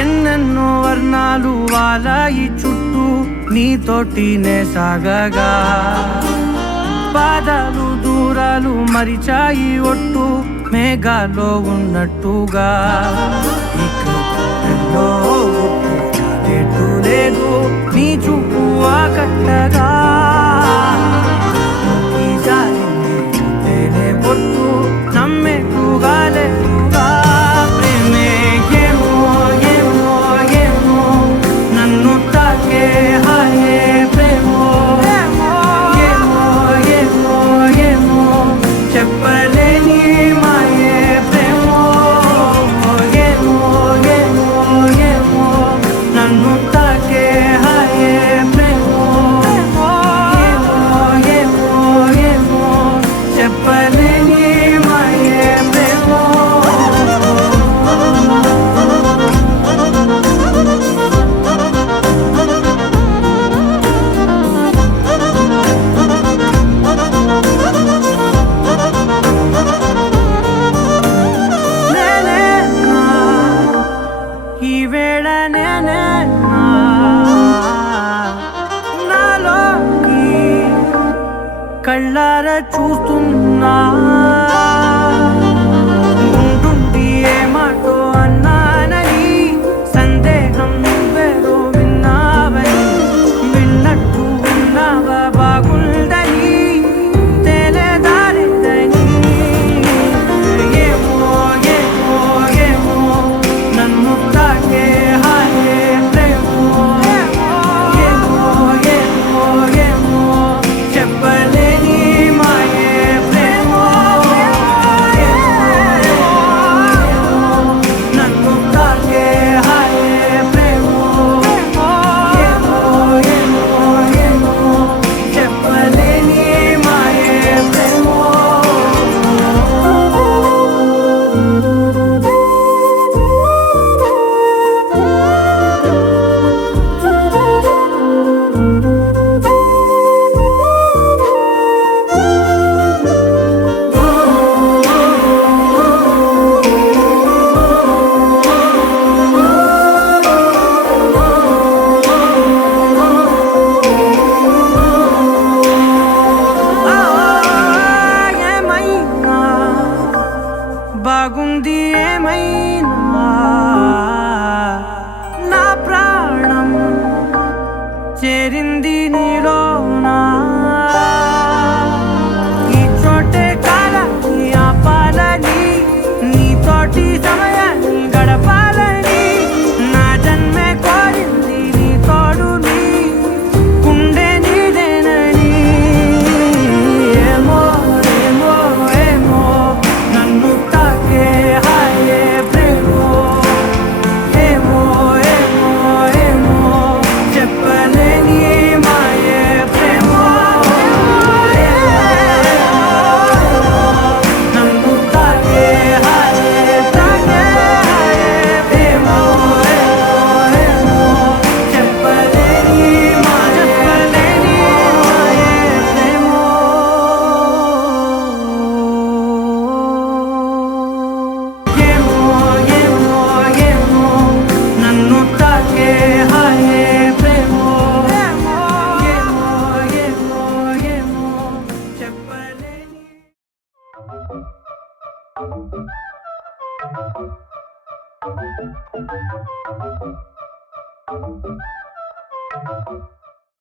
ఎన్నెన్నో వర్ణాలు వాలాయి చుట్టూ నీతోటినే సాగగా పాదాలు దూరాలు మరిచాయి ఒట్టు మేఘాలో ఉన్నట్టుగా ఎన్నో గుట్టు లేదు నీ చూపు ఆకట్టగా ఈ జాలినే పొట్టు నమ్మేట్టుగా లేదుగా ప్రేమే ఏమో ఏమో ఏమో నన్ను తాకే హాయే ప్రేమో ఏమో ఏమో ఏమో చెప్పలేని మాయే ప్రేమో ఏమో ఏమో ఏమో నన్ను తాకే హాయే ప్రేమో ఏమో ఏమో ఏమో చెప్పలేని మాయే ప్రేమో ఈ వేళ నేనే నాలోకి కళ్ళారా చూస్తున్నా ఉంటుండి ఏ మాటో అన్నానని సందేహం నువ్వేదో విన్నావని విన్నట్టు విన్నావా బాగుందని తెలియదారిద్దని ఏమో ఏమో ఏమో నన్ను తాకే హాయే ప్రేమో ఏమో ఏమో ఏమో చెప్పలేని మాయే ప్రేమో నన్ను తాకే హాయే ప్రేమో ఏమో ఏమో ఏమో చెప్పలేని మాయే ప్రేమో ఏమైనా బాగుంది ఏమైనా నా ప్రాణం చేరింది నీలోనా ఈ చోటే కాలాన్ని ఆపాలని నీతోటి సమయాన్ని గడపాలని నా జన్మే కోరింది నీ తోడుని గుండె నీదేనని ఏమో ఏమో ఏమో నన్ను తాకే హాయే ప్రేమో ఏమో ఏమో ఏమో చెప్పలేని మాయే ప్రేమో నన్ను తాకే హాయే ప్రేమో ఏమో చెప్పలేని మాయే ప్రేమో ఏమో ఏమో ఏమో నన్ను తాకే హాయే ప్రేమో ఏమో ఏమో ఏమో చెప్పలేని Thank you.